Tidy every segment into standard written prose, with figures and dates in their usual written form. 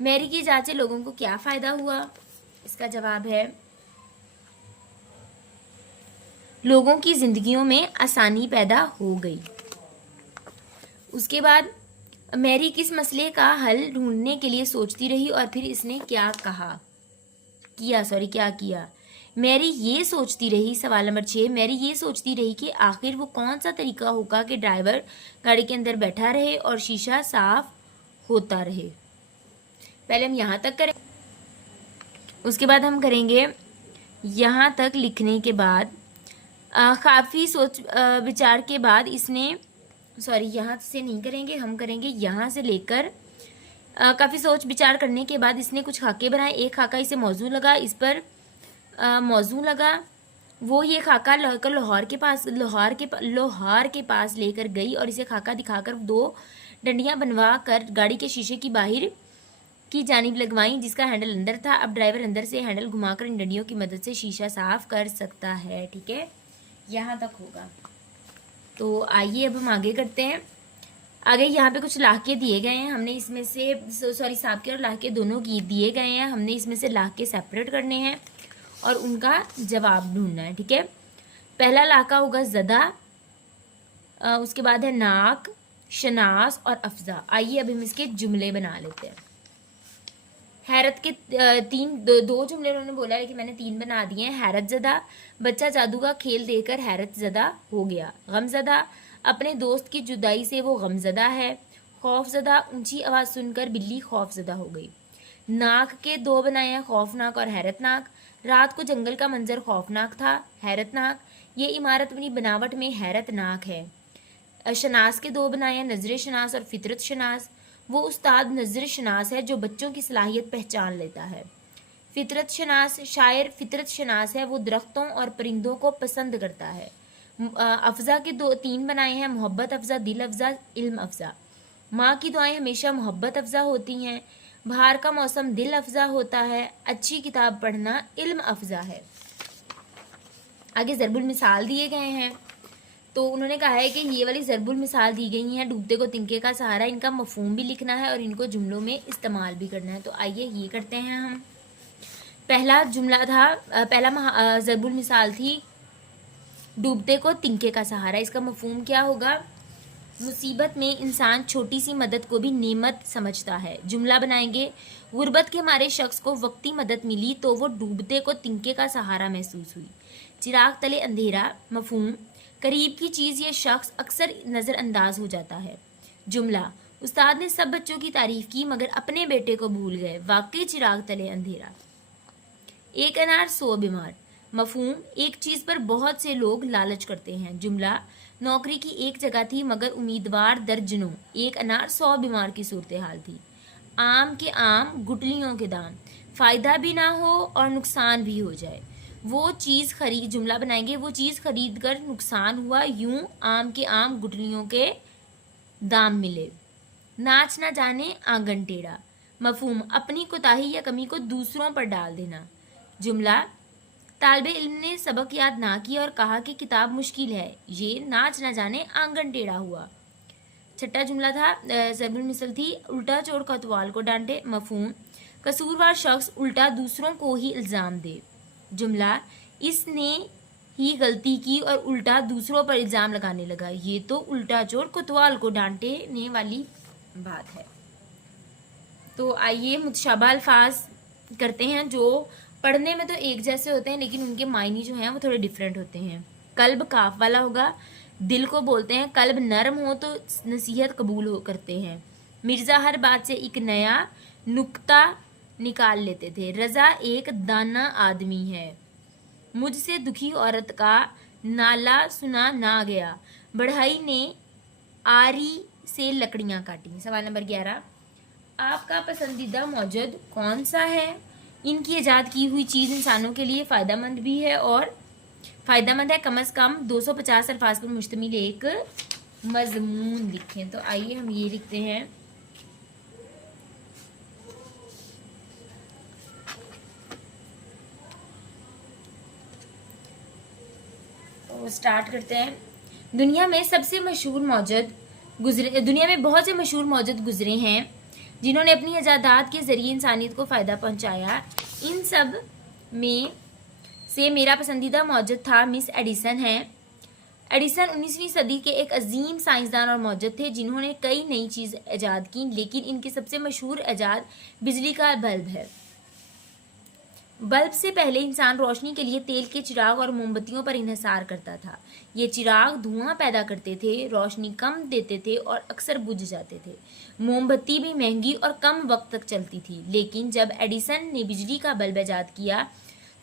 Mary की जांच से लोगों को क्या फायदा हुआ? इसका जवाब है लोगों की जिंदगियों में आसानी पैदा हो गई। उसके बाद मैरी किस मसले का हल ढूंढने के लिए सोचती रही और फिर इसने क्या किया? मैरी ये सोचती रही, सवाल नंबर 6, मैरी ये सोचती रही कि आखिर वो कौन सा तरीका होगा कि ड्राइवर गाड़ी के अंदर बैठा रहे और शीशा साफ होता रहे। पहले हम यहाँ तक करें, उसके बाद हम करेंगे यहाँ तक लिखने के बाद काफ़ी सोच विचार के बाद इसने यहाँ से नहीं करेंगे, हम करेंगे यहाँ से लेकर काफ़ी सोच विचार करने के बाद इसने कुछ खाके बनाए। एक खाका इसे मौजू लगा, इस पर मौजू लगा। वो ये खाका लेकर लोहार के पास लेकर गई और इसे खाका दिखाकर 2 डंडियां बनवा कर गाड़ी के शीशे की बाहर की जानिब लगवाई, जिसका हैंडल अंदर था। अब ड्राइवर अंदर से हैंडल घुमाकर इन डंडियों की मदद से शीशा साफ कर सकता है। ठीक है, यहाँ तक होगा। तो आइए अब हम आगे करते हैं। आगे यहाँ पे कुछ लाके दिए गए हैं, हमने इसमें से साबके और लाके दोनों दिए गए हैं। हमने इसमें से लाके सेपरेट करने हैं और उनका जवाब ढूंढना है। ठीक है, पहला लाका होगा जदा, उसके बाद है नाक, शनास और अफजा। आइए अब हम इसके जुमले बना लेते हैं। हैरत के दो जुमले उन्होंने बोला है कि मैंने 3 बना दिए हैं। हैरत ज़दा, बच्चा जादू का खेल देखकर हैरत ज़दा हो गया। गमज़दा, अपने दोस्त की जुदाई से वो गमज़दा है। खौफज़दा, ऊंची आवाज़ सुनकर बिल्ली खौफज़दा हो गई। नाक के 2 बनाए हैं, खौफनाक और हैरतनाक। रात को जंगल का मंजर खौफनाक था, हैरतनाक। ये इमारत अपनी बनावट में हैरतनाक है। शनास के 2 बनाए हैं, नजर शनास और फितरत शनास। वो उस्ताद नजर शनास है जो बच्चों की सलाहियत पहचान लेता है। फितरत शनास, शायर फितरत शनास है, वो दरख्तों और परिंदों को पसंद करता है। अफजा के 3 बनाए हैं, मोहब्बत अफजा, दिल अफजा, इल्म अफजा। माँ की दुआएं हमेशा मोहब्बत अफजा होती हैं। बाहर का मौसम दिल अफजा होता है। अच्छी किताब पढ़ना इल्म अफजा है। आगे ज़रबुल मिसाल दिए गए हैं, तो उन्होंने कहा है कि ये वाली ज़रबुल मिसाल दी गई हैं, डूबते को तिनके का सहारा। इनका मफहूम भी लिखना है और इनको जुमलों में इस्तेमाल भी करना है। तो आइए ये करते हैं हम। पहला जुमला था, पहला ज़रबुल मिसाल थी डूबते को तिनके का सहारा। इसका मफहूम क्या होगा? मुसीबत में इंसान छोटी सी मदद को भी नेमत समझता है। जुमला बनाएंगे, गुर्बत के मारे शख्स को वक्ती मदद मिली तो वो डूबते को तिनके का सहारा महसूस हुई। चिराग तले अंधेरा, मफहूम, करीब की चीज़ या शख्स अक्सर नज़रअंदाज हो जाता है। जुमला, उस्ताद ने सब बच्चों की तारीफ की मगर अपने बेटे को भूल गए। वाकई चिराग तले अंधेरा। एक अनार 100 बीमार, मफहूम, एक चीज़ पर बहुत से लोग लालच करते हैं। जुमला, नौकरी की एक जगह थी मगर उम्मीदवार दर्जनों। एक अनार 100 बीमार की सूरत हाल थी। आम के आम गुटलियों के दाम, फ़ायदा भी ना हो और नुकसान भी हो जाए। वो चीज़ खरीद, जुमला बनाएंगे, वो चीज़ खरीद कर नुकसान हुआ, यूं आम के आम गुटलियों के दाम मिले। नाच ना जाने आंगन टेढ़ा, मफहूम, अपनी कोताही या कमी को दूसरों पर डाल देना। जुमला, तालिबे इल्म ने सबक याद ना किया और कहा कि किताब मुश्किल है, ये नाच ना जाने आंगन टेढ़ा हुआ। छठा जुमला था, ज़रबुल मिसल थी, उल्टा चोर कोतवाल को डांटे, मफहूम, कसूरवार शख्स उल्टा दूसरों को ही इल्ज़ाम दे। जुमला, इसने ही गलती की और उल्टा दूसरों पर इल्ज़ाम लगाने लगा। ये तो उल्टा चोर कोतवाल को डांटने वाली बात है। तो आइए मुतशाबा अल्फाज करते हैं, जो पढ़ने में तो एक जैसे होते हैं लेकिन उनके मायने जो हैं वो थोड़े डिफरेंट होते हैं। कल्ब काफ वाला होगा, दिल को बोलते हैं। कल्ब नरम हो तो नसीहत कबूल हो करते हैं। मिर्ज़ा हर बात से एक नया नुक्ता निकाल लेते थे। रज़ा एक दाना आदमी है। मुझसे दुखी औरत का नाला सुना ना गया। बढ़ई ने आरी से लकड़ियाँ काटी। सवाल नंबर 11, आपका पसंदीदा मौजूद कौन सा है? इनकी ईजाद की हुई चीज़ इंसानों के लिए फ़ायदेमंद भी है और फ़ायदेमंद है। कम से कम 250 अल्फाज पर मुश्तमिल एक मजमून लिखें। तो आइए हम ये लिखते हैं। तो स्टार्ट करते हैं। दुनिया में बहुत से मशहूर मौजूद गुजरे हैं जिन्होंने अपनी ईजादात के ज़रिए इंसानियत को फ़ायदा पहुंचाया। इन सब में से मेरा पसंदीदा मौजूद था मिस एडिसन हैं। एडिसन 19वीं सदी के एक अजीम साइंसदान और मौजूद थे जिन्होंने कई नई चीज़ ईजाद की, लेकिन इनकी सबसे मशहूर ईजाद बिजली का बल्ब है। बल्ब से पहले इंसान रोशनी के लिए तेल के चिराग और मोमबत्तियों पर इन्हिसार करता था। ये चिराग धुआं पैदा करते थे, रोशनी कम देते थे और अक्सर बुझ जाते थे। मोमबत्ती भी महंगी और कम वक्त तक चलती थी, लेकिन जब एडिसन ने बिजली का बल्ब ईजाद किया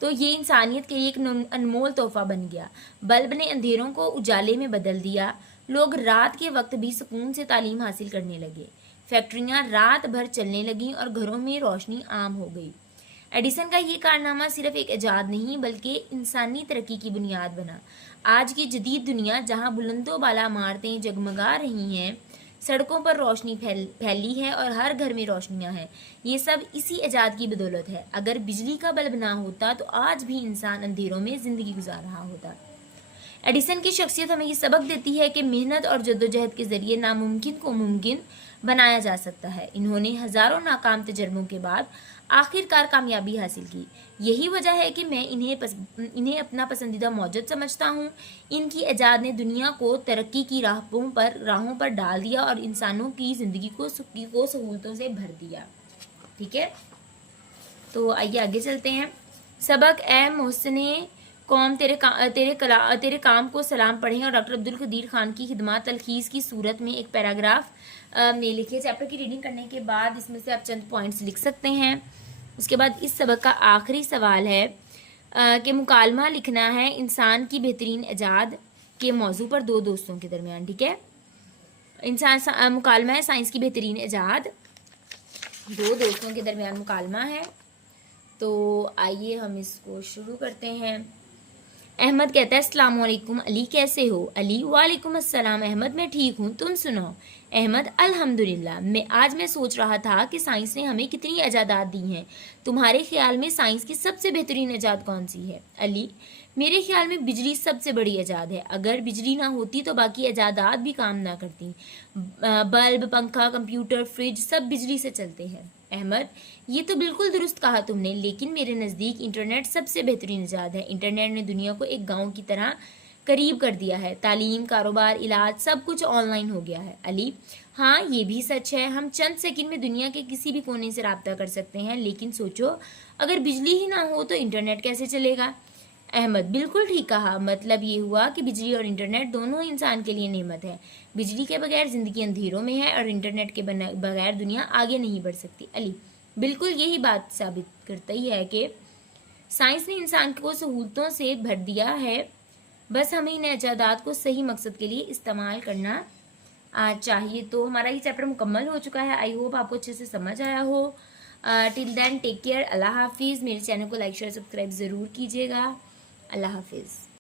तो ये इंसानियत के लिए एक अनमोल तोहफा बन गया। बल्ब ने अंधेरों को उजाले में बदल दिया। लोग रात के वक्त भी सुकून से तालीम हासिल करने लगे। फैक्ट्रियां रात भर चलने लगीं और घरों में रोशनी आम हो गई। एडिसन का ये कारनामा सिर्फ एक ईजाद नहीं बल्कि इंसानी तरक्की की बुनियाद बना। आज की जदीद दुनिया जहाँ बुलंदो बाला इमारतें जगमगा रही हैं, सड़कों पर रोशनी फैली है और हर घर में रोशनियां हैं, ये सब इसी ईजाद की बदौलत है। अगर बिजली का बल्ब ना होता तो आज भी इंसान अंधेरों में ज़िंदगी गुजार रहा होता। एडिसन की शख्सियत हमें ये सबक देती है कि मेहनत और जद्दोजहद के ज़रिए नामुमकिन को मुमकिन बनाया जा सकता है। इन्होंने हज़ारों नाकाम तजर्बों के बाद आखिरकार कामयाबी हासिल की। यही वजह है कि मैं इन्हें अपना पसंदीदा मौजूद समझता हूँ। इनकी ईजाद ने दुनिया को तरक्की की राहों पर डाल दिया और इंसानों की ज़िंदगी को सहूलतों से भर दिया। ठीक है, तो आइए आगे चलते हैं। सबक ए मोहसिने कौम तेरे काम को सलाम पढ़ें और डॉक्टर अब्दुल कदीर खान की खिदमत तलखीस की सूरत में एक पैराग्राफ में लिखिए। चैप्टर की रीडिंग करने के बाद इसमें से आप चंद पॉइंट्स लिख सकते हैं। उसके बाद इस सबक का आखिरी सवाल है कि मुकालमा लिखना है इंसान की बेहतरीन ईजाद के मौजू पर दो दोस्तों के दरमियान। ठीक है, मुकालमा है साइंस की बेहतरीन ईजाद, दो दोस्तों के दरमियान मुकालमा है। तो आइए हम इसको शुरू करते हैं। अहमद कहता है अस्सलाम वालेकुम, अली कैसे हो? अली वालेकुम अस्सलाम अहमद, मैं ठीक हूँ, तुम सुनाओ? अहमद अल्हम्दुलिल्लाह। मैं सोच रहा था कि साइंस ने हमें कितनी ईजादात दी हैं। तुम्हारे ख्याल में साइंस की सबसे बेहतरीन ईजाद कौन सी है? अली मेरे ख्याल में बिजली सबसे बड़ी ईजाद है। अगर बिजली ना होती तो बाकी ईजादात भी काम ना करती। बल्ब, पंखा, कंप्यूटर, फ्रिज सब बिजली से चलते हैं। अहमद ये तो बिल्कुल दुरुस्त कहा तुमने, लेकिन मेरे नज़दीक इंटरनेट सबसे बेहतरीन ईजाद है। इंटरनेट ने दुनिया को एक गांव की तरह करीब कर दिया है। तालीम, कारोबार, इलाज सब कुछ ऑनलाइन हो गया है। अली हाँ ये भी सच है, हम चंद सेकंड में दुनिया के किसी भी कोने से रब्ता कर सकते हैं, लेकिन सोचो अगर बिजली ही ना हो तो इंटरनेट कैसे चलेगा? अहमद बिल्कुल ठीक कहा, मतलब ये हुआ कि बिजली और इंटरनेट दोनों इंसान के लिए नेमत है। बिजली के बगैर ज़िंदगी अंधेरों में है और इंटरनेट के बगैर दुनिया आगे नहीं बढ़ सकती। अली बिल्कुल यही बात साबित करती है कि साइंस ने इंसान को सहूलतों से भर दिया है, बस हमें इन ईजादात को सही मकसद के लिए इस्तेमाल करना चाहिए। तो हमारा ये चैप्टर मुकम्मल हो चुका है। आई होप आपको अच्छे से समझ आया हो। टिल देन टेक केयर, अल्लाह हाफिज़। मेरे चैनल को लाइक शेयर सब्सक्राइब ज़रूर कीजिएगा। अल्लाह हाफिज़।